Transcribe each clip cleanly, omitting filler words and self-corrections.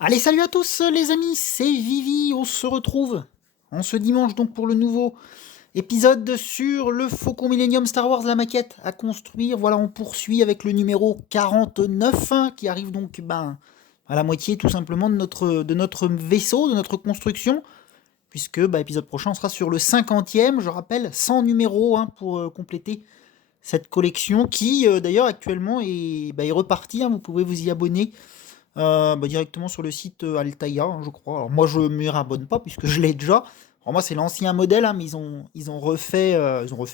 Allez, salut à tous les amis, c'est Vivi, on se retrouve en ce dimanche donc pour le nouveau épisode sur le Faucon Millenium Star Wars, la maquette à construire. Voilà, on poursuit avec le numéro 49 qui arrive donc à la moitié tout simplement de notre vaisseau, de notre construction, puisque épisode prochain on sera sur le 50e, je rappelle, 100 numéros pour compléter cette collection qui d'ailleurs actuellement est repartie, vous pouvez vous y abonner directement sur le site Altaïa, je crois. Alors moi, je ne m'y rabonne pas puisque je l'ai déjà. Alors moi, c'est l'ancien modèle, mais ils ont refait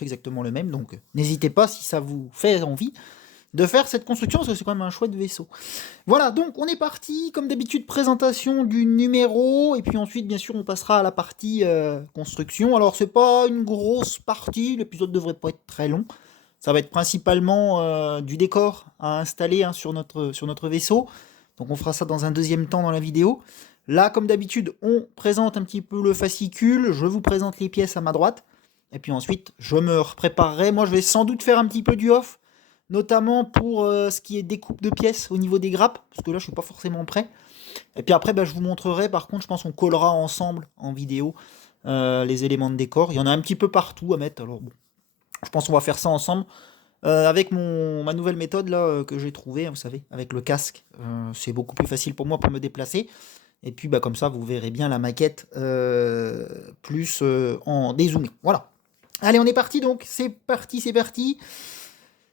exactement le même. Donc, n'hésitez pas si ça vous fait envie de faire cette construction parce que c'est quand même un chouette vaisseau. Voilà, donc on est parti. Comme d'habitude, présentation du numéro et puis ensuite, bien sûr, on passera à la partie construction. Alors, c'est pas une grosse partie. L'épisode devrait pas être très long. Ça va être principalement du décor à installer sur notre vaisseau. Donc on fera ça dans un deuxième temps dans la vidéo. Là, comme d'habitude, on présente un petit peu le fascicule. Je vous présente les pièces à ma droite. Et puis ensuite, je me préparerai. Moi, je vais sans doute faire un petit peu du off, notamment pour ce qui est découpe de pièces au niveau des grappes, parce que là, je suis pas forcément prêt. Et puis après, je vous montrerai. Par contre, je pense qu'on collera ensemble en vidéo les éléments de décor. Il y en a un petit peu partout à mettre. Alors bon, je pense qu'on va faire ça ensemble. Avec ma nouvelle méthode là que j'ai trouvée, vous savez, avec le casque, c'est beaucoup plus facile pour moi pour me déplacer. Et puis comme ça, vous verrez bien la maquette plus en dézoomé. Voilà. Allez, on est parti donc. C'est parti, c'est parti.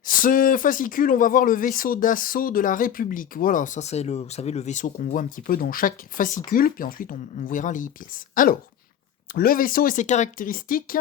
Ce fascicule, on va voir le vaisseau d'assaut de la République. Voilà, ça c'est vous savez, le vaisseau qu'on voit un petit peu dans chaque fascicule. Puis ensuite, on verra les pièces. Alors, le vaisseau et ses caractéristiques.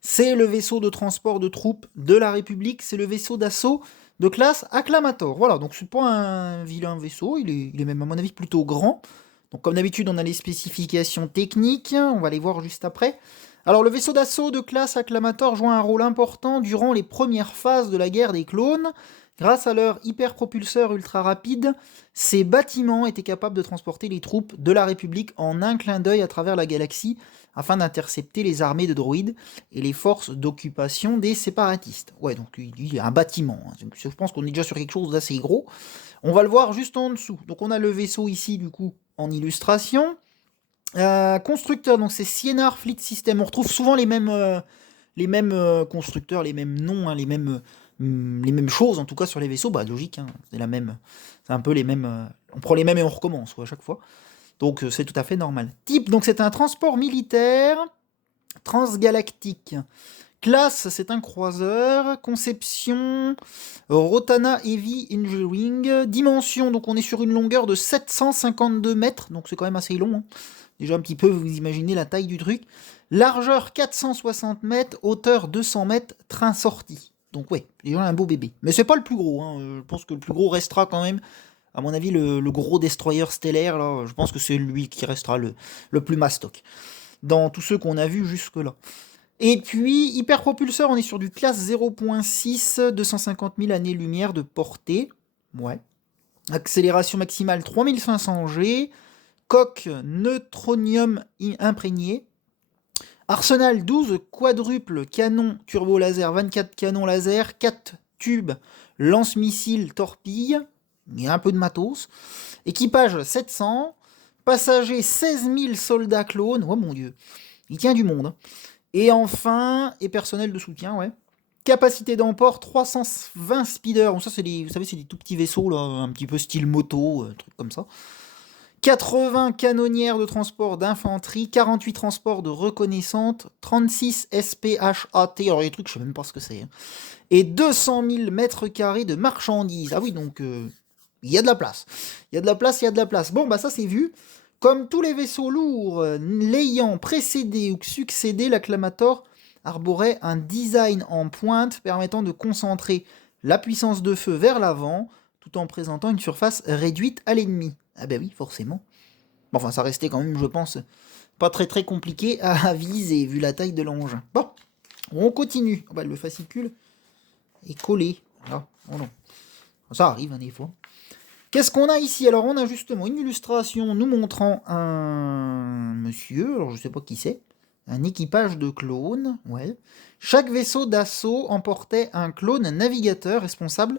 C'est le vaisseau de transport de troupes de la République, c'est le vaisseau d'assaut de classe Acclamator. Voilà, donc c'est pas un vilain vaisseau, il est même à mon avis plutôt grand. Donc comme d'habitude, on a les spécifications techniques, on va les voir juste après. Alors le vaisseau d'assaut de classe Acclamator joue un rôle important durant les premières phases de la guerre des clones. Grâce à leur hyperpropulseur ultra rapide, ces bâtiments étaient capables de transporter les troupes de la République en un clin d'œil à travers la galaxie afin d'intercepter les armées de droïdes et les forces d'occupation des séparatistes. Ouais, donc il y a un bâtiment. Je pense qu'on est déjà sur quelque chose d'assez gros. On va le voir juste en dessous. Donc on a le vaisseau ici, du coup, en illustration. Constructeur, donc c'est Sienar Fleet System. On retrouve souvent les mêmes constructeurs, les mêmes noms, les mêmes choses, en tout cas sur les vaisseaux. Logique, c'est un peu les mêmes. On prend les mêmes et on recommence à chaque fois. Donc c'est tout à fait normal. Type, donc c'est un transport militaire transgalactique. Classe, c'est un croiseur. Conception, Rotana Heavy Engineering. Dimension, donc on est sur une longueur de 752 mètres, donc c'est quand même assez long. Déjà un petit peu, vous imaginez la taille du truc. Largeur 460 mètres, hauteur 200 mètres, train sorti. Donc ouais, déjà un beau bébé. Mais c'est pas le plus gros, je pense que le plus gros restera quand même, à mon avis, le gros destroyer stellaire, là, je pense que c'est lui qui restera le plus mastoc dans tous ceux qu'on a vus jusque-là. Et puis, hyperpropulseur, on est sur du classe 0.6, 250 000 années-lumière de portée. Ouais. Accélération maximale 3500 G. Coque neutronium imprégné. Arsenal 12 quadruple canon turbo laser, 24 canons laser, 4 tubes lance-missiles torpilles. Il y a un peu de matos. Équipage 700. Passagers 16 000 soldats clones. Oh mon dieu. Il tient du monde. Et enfin, et personnel de soutien, ouais. Capacité d'emport 320 speeders. Bon, ça, vous savez, c'est des tout petits vaisseaux, là, un petit peu style moto, truc comme ça. 80 canonnières de transport d'infanterie, 48 transports de reconnaissance, 36 SPHAT, alors les trucs, je sais même pas ce que c'est. Et 200 000 mètres carrés de marchandises. Ah oui, donc il y a de la place. Il y a de la place, il y a de la place. Bon, ça c'est vu. Comme tous les vaisseaux lourds l'ayant précédé ou succédé, l'Acclamator arborait un design en pointe permettant de concentrer la puissance de feu vers l'avant tout en présentant une surface réduite à l'ennemi. Ah ben oui, forcément. Bon, enfin, ça restait quand même, je pense, pas très très compliqué à viser vu la taille de l'engin. Bon, on continue. Le fascicule est collé. Là. Oh non. Ça arrive des fois. Qu'est-ce qu'on a ici? Alors, on a justement une illustration nous montrant un monsieur, alors je sais pas qui c'est, un équipage de clones, ouais. Chaque vaisseau d'assaut emportait un clone navigateur responsable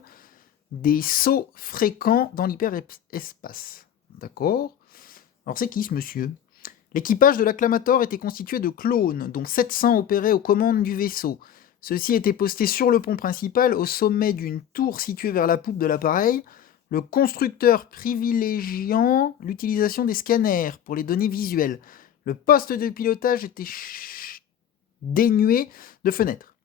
des sauts fréquents dans l'hyperespace. D'accord. Alors c'est qui ce monsieur? L'équipage de l'Acclamator était constitué de clones, dont 700 opéraient aux commandes du vaisseau. Ceux-ci étaient postés sur le pont principal, au sommet d'une tour située vers la poupe de l'appareil, le constructeur privilégiant l'utilisation des scanners pour les données visuelles. Le poste de pilotage était dénué de fenêtres.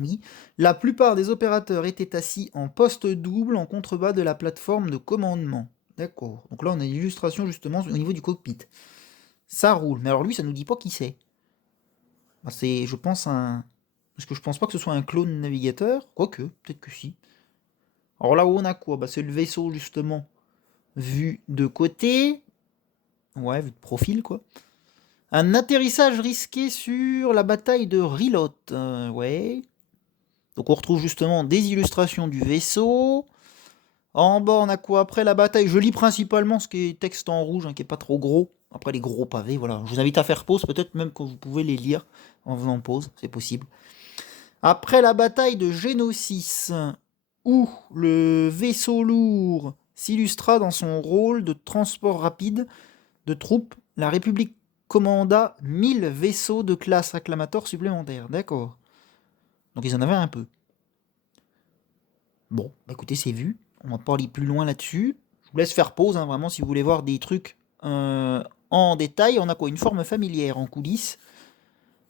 Oui, la plupart des opérateurs étaient assis en poste double en contrebas de la plateforme de commandement. D'accord. Donc là, on a une illustration justement au niveau du cockpit. Ça roule. Mais alors lui, ça nous dit pas qui c'est. Bah, c'est, je pense, un... Parce que je pense pas que ce soit un clone navigateur. Quoique, peut-être que si. Alors là où on a quoi? Bah, c'est le vaisseau, justement, vu de côté. Ouais, vu de profil, quoi. Un atterrissage risqué sur la bataille de Rilot. Ouais. Donc on retrouve justement des illustrations du vaisseau. En bas, on a quoi? Après la bataille, je lis principalement ce qui est texte en rouge, qui est pas trop gros. Après les gros pavés, voilà. Je vous invite à faire pause, peut-être même que vous pouvez les lire en faisant pause, c'est possible. Après la bataille de Génosis, où le vaisseau lourd s'illustra dans son rôle de transport rapide de troupes, la République commanda 1000 vaisseaux de classe acclamator supplémentaires. D'accord. Donc ils en avaient un peu. Bon, bah écoutez, c'est vu. On va pas aller plus loin là-dessus. Je vous laisse faire pause, vraiment, si vous voulez voir des trucs en détail. On a quoi? Une forme familière en coulisses.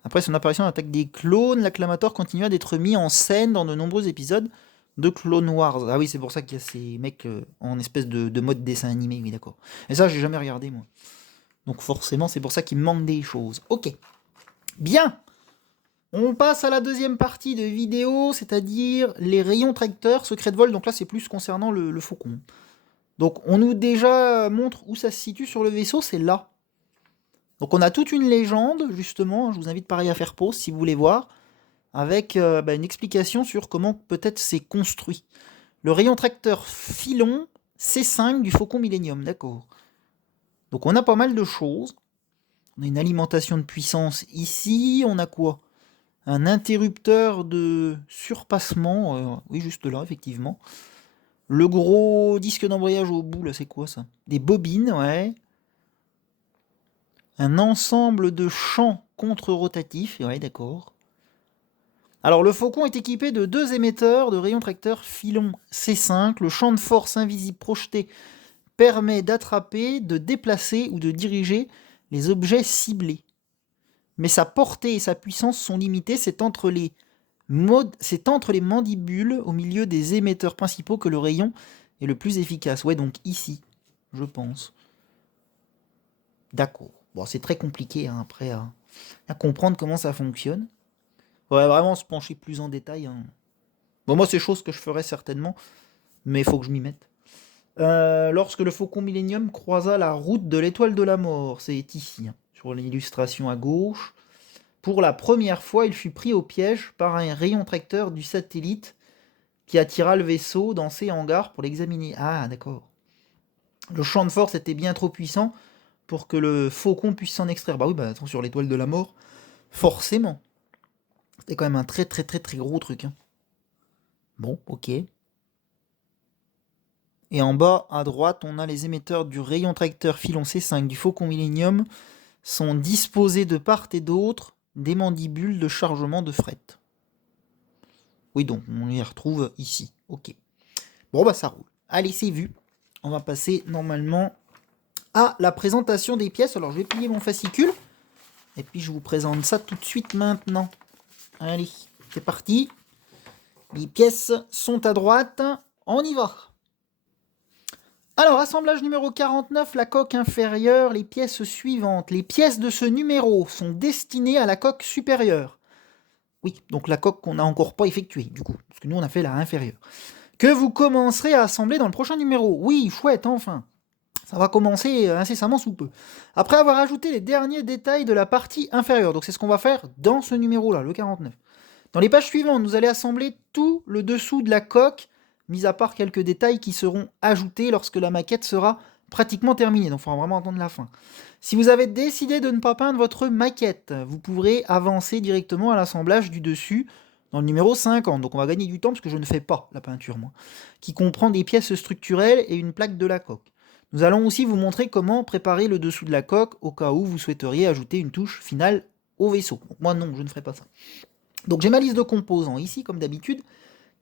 Après son apparition en attaque des clones, l'acclamator continua d'être mis en scène dans de nombreux épisodes de Clone Wars. Ah oui, c'est pour ça qu'il y a ces mecs en espèce de mode dessin animé, oui, d'accord. Et ça, j'ai jamais regardé, moi. Donc forcément, c'est pour ça qu'il me manque des choses. Ok. Bien. On passe à la deuxième partie de vidéo, c'est-à-dire les rayons tracteurs, secret de vol. Donc là, c'est plus concernant le faucon. Donc on nous déjà montre où ça se situe sur le vaisseau, c'est là. Donc on a toute une légende, justement, je vous invite pareil à faire pause si vous voulez voir, avec une explication sur comment peut-être c'est construit. Le rayon tracteur Filon C5 du Faucon Millennium, d'accord. Donc on a pas mal de choses. On a une alimentation de puissance ici, on a quoi? Un interrupteur de surpassement, oui juste là effectivement. Le gros disque d'embrayage au bout, là c'est quoi ça? Des bobines, ouais. Un ensemble de champs contre-rotatifs, ouais d'accord. Alors le Faucon est équipé de 2 émetteurs de rayons tracteurs Filon C5. Le champ de force invisible projeté permet d'attraper, de déplacer ou de diriger les objets ciblés. Mais sa portée et sa puissance sont limitées, c'est entre les mandibules, au milieu des émetteurs principaux, que le rayon est le plus efficace. Ouais, donc ici, je pense. D'accord. Bon, c'est très compliqué après à comprendre comment ça fonctionne. Ouais, vraiment se pencher plus en détail. Bon, moi, c'est chose que je ferais certainement, mais il faut que je m'y mette. Lorsque le Faucon Millennium croisa la route de l'étoile de la mort, c'est ici, sur l'illustration à gauche. Pour la première fois, il fut pris au piège par un rayon tracteur du satellite qui attira le vaisseau dans ses hangars pour l'examiner. Ah, d'accord. Le champ de force était bien trop puissant pour que le Faucon puisse s'en extraire. Bah oui, bah attends, sur l'étoile de la mort, forcément. C'était quand même un très très très très gros truc. Bon, ok. Et en bas, à droite, on a les émetteurs du rayon tracteur Filon C5 du Faucon Millennium sont disposés de part et d'autre des mandibules de chargement de fret. Oui, donc on les retrouve ici. Ok. Bon, bah ça roule. Allez, c'est vu. On va passer normalement à la présentation des pièces. Alors, je vais plier mon fascicule. Et puis, je vous présente ça tout de suite maintenant. Allez, c'est parti. Les pièces sont à droite. On y va. Alors, assemblage numéro 49, la coque inférieure, les pièces suivantes. Les pièces de ce numéro sont destinées à la coque supérieure. Oui, donc la coque qu'on n'a encore pas effectuée, du coup, parce que nous, on a fait la inférieure. Que vous commencerez à assembler dans le prochain numéro. Oui, chouette, enfin. Ça va commencer incessamment sous peu. Après avoir ajouté les derniers détails de la partie inférieure. Donc c'est ce qu'on va faire dans ce numéro-là, le 49. Dans les pages suivantes, vous allez assembler tout le dessous de la coque, mis à part quelques détails qui seront ajoutés lorsque la maquette sera pratiquement terminée. Donc il faudra vraiment attendre la fin. Si vous avez décidé de ne pas peindre votre maquette, vous pourrez avancer directement à l'assemblage du dessus dans le numéro 50. Donc on va gagner du temps parce que je ne fais pas la peinture, moi. Qui comprend des pièces structurelles et une plaque de la coque. Nous allons aussi vous montrer comment préparer le dessous de la coque au cas où vous souhaiteriez ajouter une touche finale au vaisseau. Donc moi non, je ne ferai pas ça. Donc j'ai ma liste de composants ici, comme d'habitude,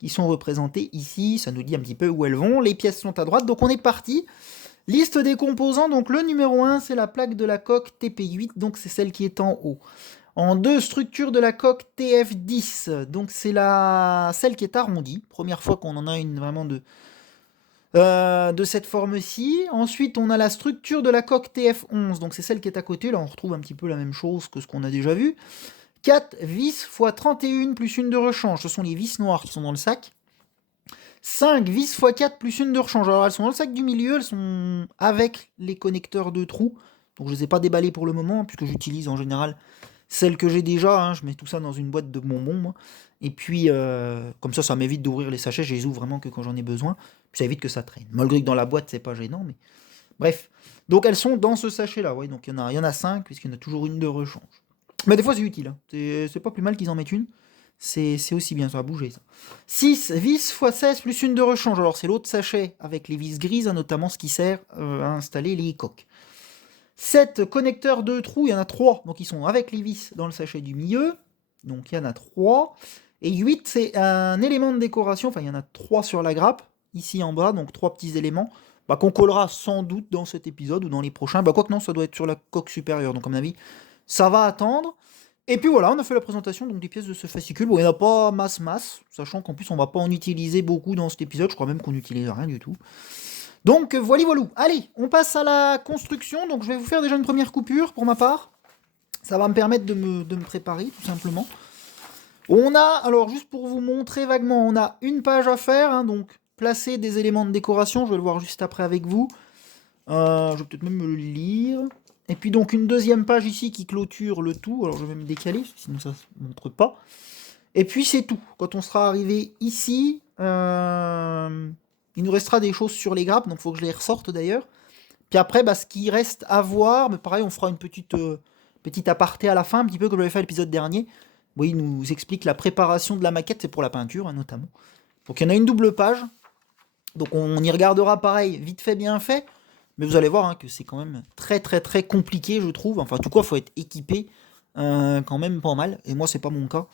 qui sont représentés ici. Ça nous dit un petit peu où elles vont. Les pièces sont à droite, donc on est parti. Liste des composants, donc le numéro 1, c'est la plaque de la coque TP8, donc c'est celle qui est en haut. En 2, structure de la coque TF10, donc c'est celle qui est arrondie. Première fois qu'on en a une vraiment de cette forme-ci. Ensuite, on a la structure de la coque TF11, donc c'est celle qui est à côté. Là, on retrouve un petit peu la même chose que ce qu'on a déjà vu. 4 vis x 31 plus une de rechange. Ce sont les vis noires qui sont dans le sac. 5 vis x 4 plus une de rechange. Alors, elles sont dans le sac du milieu, elles sont avec les connecteurs de trous. Donc, je ne les ai pas déballées pour le moment, puisque j'utilise en général celles que j'ai déjà. Hein. Je mets tout ça dans une boîte de bonbons, moi. Et puis, comme ça m'évite d'ouvrir les sachets. Je les ouvre vraiment que quand j'en ai besoin. Puis ça évite que ça traîne. Malgré que dans la boîte, c'est pas gênant, mais bref. Donc, elles sont dans ce sachet-là. Ouais, donc, il y en a 5, puisqu'il y en a toujours une de rechange. Mais des fois, c'est utile. Hein. C'est pas plus mal qu'ils en mettent une. C'est aussi bien, ça va bouger ça. 6 vis x 16 plus une de rechange. Alors c'est l'autre sachet avec les vis grises, hein, notamment ce qui sert à installer les coques. 7 connecteurs de trous, il y en a 3. Donc ils sont avec les vis dans le sachet du milieu. Donc il y en a 3. Et 8, c'est un élément de décoration. Enfin, il y en a 3 sur la grappe, ici en bas. Donc 3 petits éléments qu'on collera sans doute dans cet épisode ou dans les prochains. Quoique non, ça doit être sur la coque supérieure. Donc à mon avis, ça va attendre. Et puis voilà, on a fait la présentation donc, des pièces de ce fascicule. Bon, il n'y en a pas masse, sachant qu'en plus on va pas en utiliser beaucoup dans cet épisode. Je crois même qu'on n'utilise rien du tout. Donc voilà. Allez, on passe à la construction. Donc je vais vous faire déjà une première coupure pour ma part. Ça va me permettre de me préparer tout simplement. On a, alors juste pour vous montrer vaguement, on a une page à faire. Hein, donc placer des éléments de décoration. Je vais le voir juste après avec vous. Je vais peut-être même me le lire. Et puis donc une deuxième page ici qui clôture le tout. Alors je vais me décaler, sinon ça ne se montre pas. Et puis c'est tout. Quand on sera arrivé ici, il nous restera des choses sur les grappes, donc il faut que je les ressorte d'ailleurs. Puis après, ce qui reste à voir, mais pareil, on fera une petite aparté à la fin, un petit peu comme j'avais fait à l'épisode dernier. Oui, il nous explique la préparation de la maquette, c'est pour la peinture hein, notamment. Donc il y en a une double page. Donc on y regardera pareil, vite fait, bien fait. Mais vous allez voir hein, que c'est quand même très très très compliqué, je trouve. Enfin, en tout cas, il faut être équipé quand même pas mal. Et moi, c'est pas mon cas.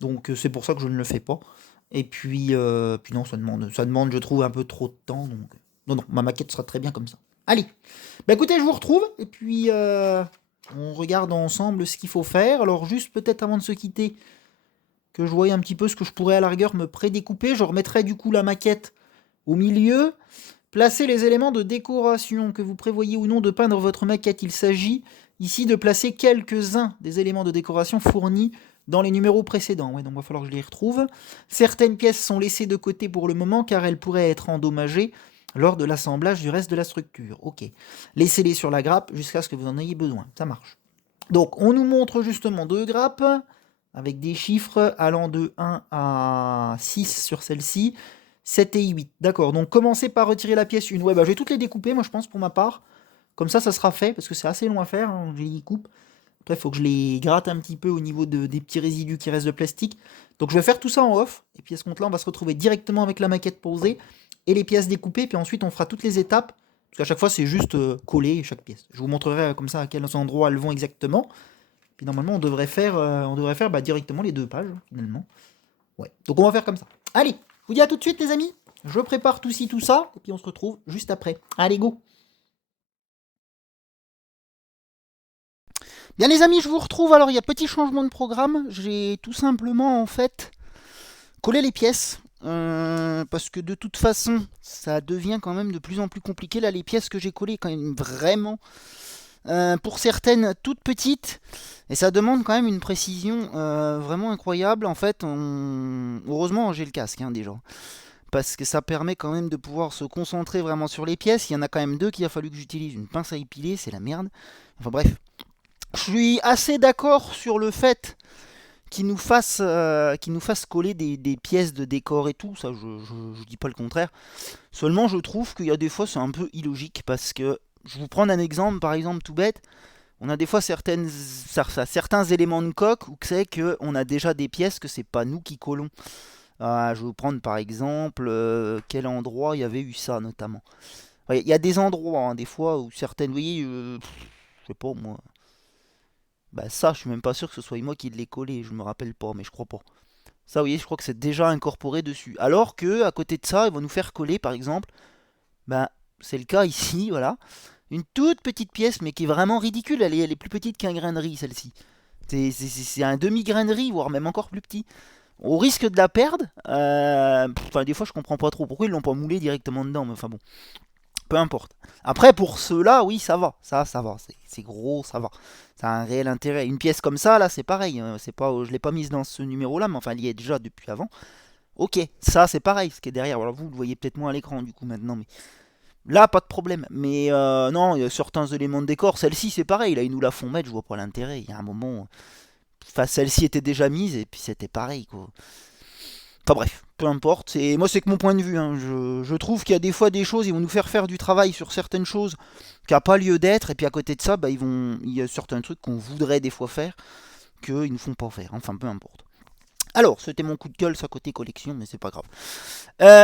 Donc, c'est pour ça que je ne le fais pas. Et puis non, ça demande, je trouve, un peu trop de temps. Donc, non, ma maquette sera très bien comme ça. Allez, écoutez, je vous retrouve. Et puis, on regarde ensemble ce qu'il faut faire. Alors, juste peut-être avant de se quitter, que je voyais un petit peu ce que je pourrais à la rigueur me prédécouper. Je remettrai du coup la maquette au milieu. Placez les éléments de décoration que vous prévoyez ou non de peindre votre maquette. Il s'agit ici de placer quelques-uns des éléments de décoration fournis dans les numéros précédents. Ouais, donc il va falloir que je les retrouve. Certaines pièces sont laissées de côté pour le moment car elles pourraient être endommagées lors de l'assemblage du reste de la structure. Ok. Laissez-les sur la grappe jusqu'à ce que vous en ayez besoin. Ça marche. Donc on nous montre justement 2 grappes avec des chiffres allant de 1 à 6 sur celle-ci. 7 et 8. D'accord, donc commencez par retirer la pièce 1. Ouais, je vais toutes les découper, moi je pense, pour ma part. Comme ça sera fait, parce que c'est assez long à faire, hein, je les coupe. Après, il faut que je les gratte un petit peu au niveau des petits résidus qui restent de plastique. Donc je vais faire tout ça en off, et puis à ce compte-là, on va se retrouver directement avec la maquette posée, et les pièces découpées, puis ensuite on fera toutes les étapes, parce qu'à chaque fois c'est juste coller chaque pièce. Je vous montrerai comme ça à quels endroits elles vont exactement. Puis normalement, on devrait faire directement les 2 pages, finalement. Ouais, donc on va faire comme ça. Allez, je vous dis à tout de suite les amis, je prépare tout ça, et puis on se retrouve juste après. Allez, go! Bien les amis, je vous retrouve, alors il y a petit changement de programme, j'ai tout simplement en fait collé les pièces, parce que de toute façon, ça devient quand même de plus en plus compliqué, là les pièces que j'ai collées quand même vraiment, pour certaines toutes petites, et ça demande quand même une précision vraiment incroyable, en fait, heureusement j'ai le casque déjà. Parce que ça permet quand même de pouvoir se concentrer vraiment sur les pièces. Il y en a quand même 2 qu'il a fallu que j'utilise une pince à épiler, c'est la merde. Enfin bref, je suis assez d'accord sur le fait qu'il nous fasse coller des pièces de décor et tout, ça je dis pas le contraire. Seulement je trouve qu'il y a des fois c'est un peu illogique, parce que, je vous prends un exemple, par exemple tout bête, on a des fois certains éléments de coque où c'est qu'on a déjà des pièces que c'est pas nous qui collons. Je vais vous prendre par exemple quel endroit il y avait eu ça notamment. Il y a des endroits, hein, des fois, où certaines, vous voyez, je sais pas moi, bah ça, je suis même pas sûr que ce soit moi qui l'ai collé, je me rappelle pas, mais je crois pas. Ça, vous voyez, je crois que c'est déjà incorporé dessus. Alors que, à côté de ça, ils vont nous faire coller, par exemple, ben, c'est le cas ici, voilà, une toute petite pièce, mais qui est vraiment ridicule, elle est plus petite qu'un grain de riz, celle-ci. C'est un demi-grain de riz, voire même encore plus petit. Au risque de la perdre, enfin, des fois, je comprends pas trop pourquoi ils l'ont pas moulé directement dedans, mais enfin bon. Peu importe. Après, pour ceux-là, oui, ça va. Ça va. C'est gros, ça va. Ça a un réel intérêt. Une pièce comme ça, là, c'est pareil. C'est pas, je l'ai pas mise dans ce numéro-là, mais enfin, elle y est déjà depuis avant. Ok, ça, c'est pareil. Ce qui est derrière. Alors, vous le voyez peut-être moins à l'écran, du coup, maintenant. Mais là, pas de problème. Mais non, il y a certains éléments de décor. Celle-ci, c'est pareil. Là, ils nous la font mettre. Je vois pas l'intérêt. Il y a un moment. Enfin, celle-ci était déjà mise, et puis c'était pareil, quoi. Enfin bref, peu importe. Et moi, c'est que mon point de vue, hein. Je trouve qu'il y a des fois des choses, ils vont nous faire du travail sur certaines choses qui n'a pas lieu d'être. Et puis à côté de ça, bah, il y a certains trucs qu'on voudrait des fois faire qu'ils ne nous font pas faire. Enfin, peu importe. Alors, c'était mon coup de gueule, ça côté collection, mais c'est pas grave.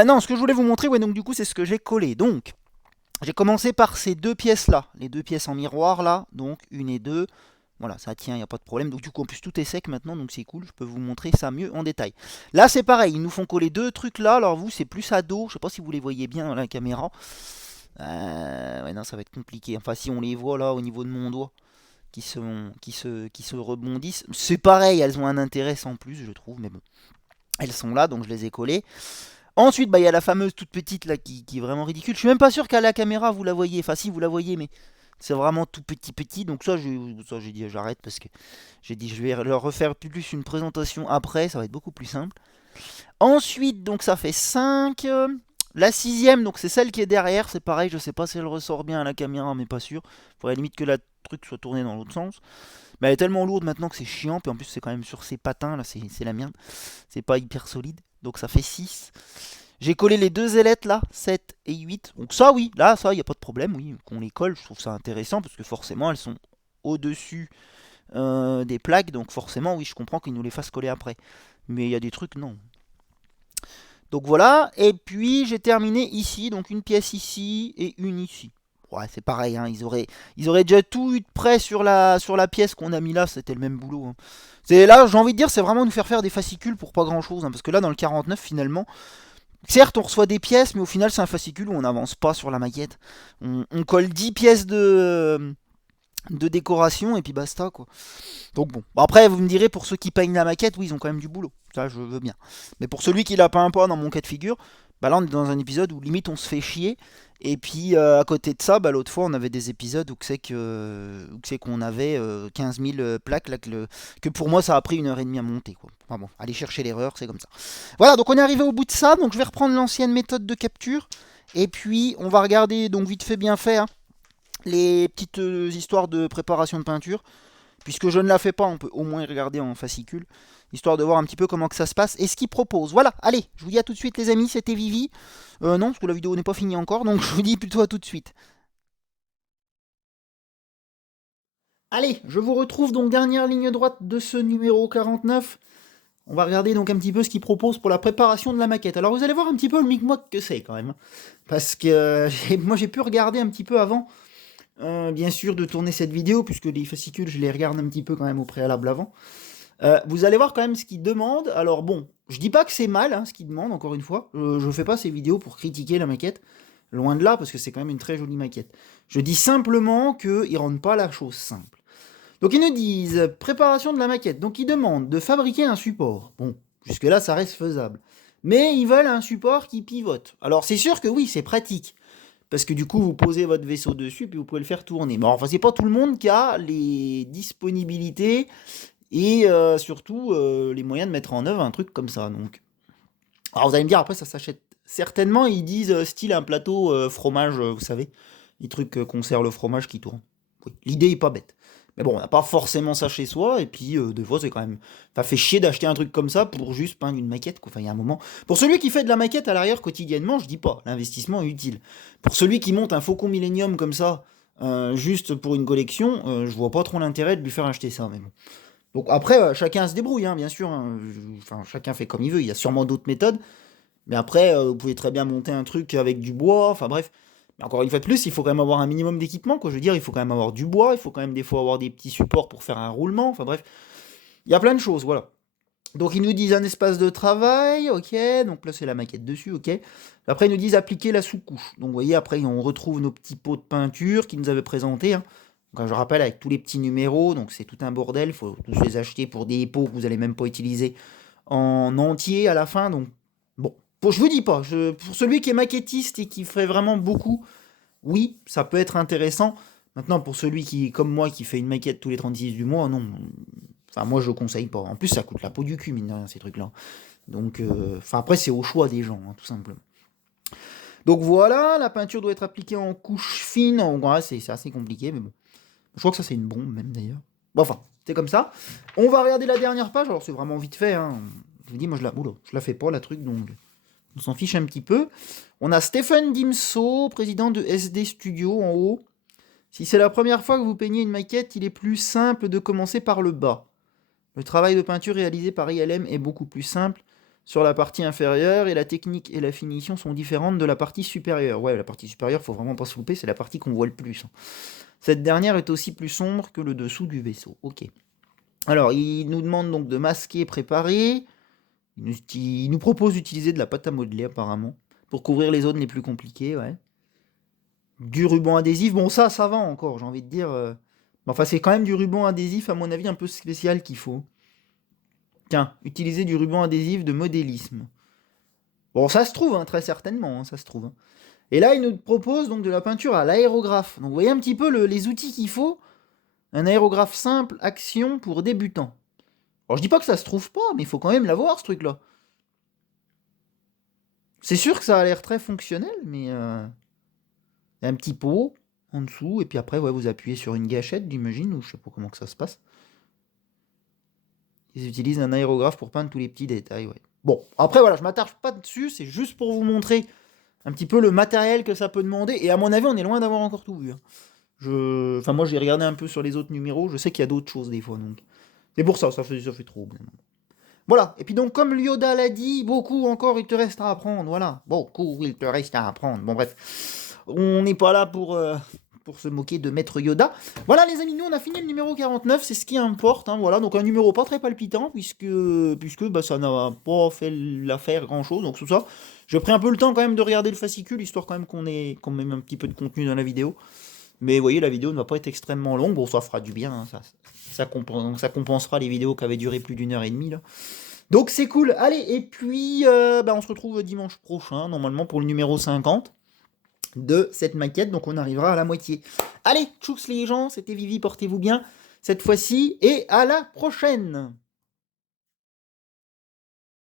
Non, ce que je voulais vous montrer, ouais, donc du coup, c'est ce que j'ai collé. Donc, j'ai commencé par ces deux pièces-là, les deux pièces en miroir là, donc une et deux. Voilà, ça tient, il n'y a pas de problème. Donc du coup, en plus, tout est sec maintenant, donc c'est cool. Je peux vous montrer ça mieux en détail. Là, c'est pareil, ils nous font coller deux trucs là. Alors vous, c'est plus à dos. Je sais pas si vous les voyez bien dans la caméra. Ouais, non, ça va être compliqué. Enfin, si on les voit là au niveau de mon doigt, qui se rebondissent. C'est pareil, elles ont un intérêt sans plus, je trouve, mais bon. Elles sont là, donc je les ai collées. Ensuite, bah, il y a la fameuse toute petite là qui est vraiment ridicule. Je suis même pas sûr qu'à la caméra vous la voyez. Enfin, si vous la voyez, mais c'est vraiment tout petit. Donc ça, j'ai dit j'arrête parce que j'ai dit je vais leur refaire plus une présentation après. Ça va être beaucoup plus simple. Ensuite, donc ça fait 5. La sixième, donc c'est celle qui est derrière. C'est pareil, je sais pas si elle ressort bien à la caméra, mais pas sûr. Faudrait limite que la truc soit tournée dans l'autre sens. Mais elle est tellement lourde maintenant que c'est chiant. Puis en plus, c'est quand même sur ses patins. Là, c'est la merde. C'est pas hyper solide. Donc ça fait 6. J'ai collé les deux ailettes là, 7 et 8. Donc ça oui, là ça, il n'y a pas de problème, oui, qu'on les colle, je trouve ça intéressant parce que forcément elles sont au-dessus des plaques, donc forcément oui, je comprends qu'ils nous les fassent coller après. Mais il y a des trucs, non. Donc voilà, et puis j'ai terminé ici, donc une pièce ici et une ici. Ouais, c'est pareil, hein, ils auraient déjà tout eu de près sur la pièce qu'on a mis là, c'était le même boulot, hein. C'est là, j'ai envie de dire, c'est vraiment nous faire des fascicules pour pas grand chose, hein, parce que là dans le 49 finalement, certes, on reçoit des pièces, mais au final, c'est un fascicule où on n'avance pas sur la maquette. On colle 10 pièces de décoration et puis basta, quoi. Donc bon. Après, vous me direz, pour ceux qui peignent la maquette, oui, ils ont quand même du boulot. Ça, je veux bien. Mais pour celui qui l'a peint pas, dans mon cas de figure, bah là, on est dans un épisode où limite on se fait chier. Et puis à côté de ça, bah, l'autre fois, on avait des épisodes où c'est qu'on avait 15 000 plaques là, que pour moi, ça a pris 1 heure et demie à monter, quoi. Enfin bon, aller chercher l'erreur, c'est comme ça. Voilà, donc on est arrivé au bout de ça. Donc je vais reprendre l'ancienne méthode de capture. Et puis on va regarder, donc vite fait bien fait, hein, les petites histoires de préparation de peinture. Puisque je ne la fais pas, on peut au moins y regarder en fascicule, histoire de voir un petit peu comment que ça se passe et ce qu'ils proposent. Voilà, allez, je vous dis à tout de suite les amis, c'était Vivi. Non, parce que la vidéo n'est pas finie encore, donc je vous dis plutôt à tout de suite. Allez, je vous retrouve donc dernière ligne droite de ce numéro 49. On va regarder donc un petit peu ce qu'ils proposent pour la préparation de la maquette. Alors vous allez voir un petit peu le micmac que c'est quand même. Parce que moi j'ai pu regarder un petit peu avant, bien sûr, de tourner cette vidéo, puisque les fascicules je les regarde un petit peu quand même au préalable avant. Vous allez voir quand même ce qu'ils demandent. Alors bon, je dis pas que c'est mal, hein, ce qu'ils demandent, encore une fois. Je fais pas ces vidéos pour critiquer la maquette. Loin de là, parce que c'est quand même une très jolie maquette. Je dis simplement qu'ils rendent pas la chose simple. Donc ils nous disent préparation de la maquette. Donc ils demandent de fabriquer un support. Bon, jusque-là ça reste faisable. Mais ils veulent un support qui pivote. Alors c'est sûr que oui, c'est pratique. Parce que du coup, vous posez votre vaisseau dessus, puis vous pouvez le faire tourner. Mais enfin, c'est pas tout le monde qui a les disponibilités et surtout les moyens de mettre en œuvre un truc comme ça. Donc, alors vous allez me dire, après ça s'achète certainement, ils disent style un plateau fromage, vous savez, les trucs qu'on sert le fromage qui tourne. Oui, l'idée est pas bête. Mais bon, on n'a pas forcément ça chez soi, et puis des fois c'est quand même. Ça fait chier d'acheter un truc comme ça pour juste peindre une maquette, quoi. Enfin, il y a un moment. Pour celui qui fait de la maquette à l'arrière quotidiennement, je dis pas, l'investissement est utile. Pour celui qui monte un Faucon Millenium comme ça, juste pour une collection, je vois pas trop l'intérêt de lui faire acheter ça, mais bon. Donc après, chacun se débrouille, hein, bien sûr, hein. Enfin, chacun fait comme il veut. Il y a sûrement d'autres méthodes. Mais après, vous pouvez très bien monter un truc avec du bois. Enfin bref. Mais encore une fois de plus, il faut quand même avoir un minimum d'équipement, quoi. Je veux dire, il faut quand même avoir du bois, il faut quand même des fois avoir des petits supports pour faire un roulement, enfin bref. Il y a plein de choses, voilà. Donc ils nous disent un espace de travail, ok, donc placer la maquette dessus, ok. Après ils nous disent appliquer la sous-couche. Donc vous voyez, après on retrouve nos petits pots de peinture qu'ils nous avaient présentés, hein. Donc, je rappelle avec tous les petits numéros, donc c'est tout un bordel, il faut tous les acheter pour des pots que vous n'allez même pas utiliser en entier à la fin. Donc bon, je vous dis pas, pour celui qui est maquettiste et qui ferait vraiment beaucoup, oui, ça peut être intéressant. Maintenant, pour celui qui, comme moi, qui fait une maquette tous les 36 du mois, non. Enfin, moi, je le conseille pas. En plus, ça coûte la peau du cul, mine de rien, ces trucs-là. Donc, enfin, après, c'est au choix des gens, hein, tout simplement. Donc voilà, la peinture doit être appliquée en couche fine. En gros, c'est assez compliqué, mais bon. Je crois que ça, c'est une bombe, même, d'ailleurs. Bon, enfin, c'est comme ça. On va regarder la dernière page. Alors, c'est vraiment vite fait, hein. Je vous dis, moi, je la fais pas, la truc, donc on s'en fiche un petit peu. On a Stephen Dimso, président de SD Studio, en haut. Si c'est la première fois que vous peignez une maquette, il est plus simple de commencer par le bas. Le travail de peinture réalisé par ILM est beaucoup plus simple sur la partie inférieure et la technique et la finition sont différentes de la partie supérieure. Ouais, la partie supérieure, faut vraiment pas se louper, c'est la partie qu'on voit le plus. Cette dernière est aussi plus sombre que le dessous du vaisseau. Ok. Alors, il nous demande donc de masquer, préparer. Il nous propose d'utiliser de la pâte à modeler apparemment pour couvrir les zones les plus compliquées, ouais. Du ruban adhésif, bon ça va encore, j'ai envie de dire. Enfin, c'est quand même du ruban adhésif, à mon avis, un peu spécial qu'il faut. Tiens, utiliser du ruban adhésif de modélisme. Bon, ça se trouve, hein, très certainement, hein, ça se trouve, hein. Et là, il nous propose donc de la peinture à l'aérographe. Donc, vous voyez un petit peu les outils qu'il faut. Un aérographe simple, action pour débutants. Alors, je dis pas que ça se trouve pas, mais il faut quand même l'avoir, ce truc-là. C'est sûr que ça a l'air très fonctionnel, mais... Il y a un petit pot en dessous, et puis après, ouais, vous appuyez sur une gâchette, j'imagine, ou je sais pas comment que ça se passe. Ils utilisent un aérographe pour peindre tous les petits détails, ouais. Bon, après, voilà, je m'attarde pas dessus, c'est juste pour vous montrer un petit peu le matériel que ça peut demander, et à mon avis, on est loin d'avoir encore tout vu, hein. Enfin, moi, j'ai regardé un peu sur les autres numéros, je sais qu'il y a d'autres choses des fois, donc... C'est pour ça, ça fait trop. Voilà, et puis donc, comme Yoda l'a dit, beaucoup encore, il te reste à apprendre, voilà. Beaucoup, il te reste à apprendre, bon bref. On n'est pas là pour se moquer de Maître Yoda. Voilà les amis, nous on a fini le numéro 49, c'est ce qui importe, hein, voilà, donc un numéro pas très palpitant, puisque bah, ça n'a pas fait l'affaire grand-chose, donc tout ça. J'ai pris un peu le temps quand même de regarder le fascicule, histoire quand même qu'on ait quand même un petit peu de contenu dans la vidéo. Mais vous voyez, la vidéo ne va pas être extrêmement longue, bon ça fera du bien, hein, ça compensera les vidéos qui avaient duré plus d'1h30 là. Donc c'est cool, allez, et puis bah, on se retrouve dimanche prochain, normalement pour le numéro 50 de cette maquette, donc on arrivera à la moitié. Allez, tchouks les gens, c'était Vivi, portez-vous bien cette fois-ci, et à la prochaine.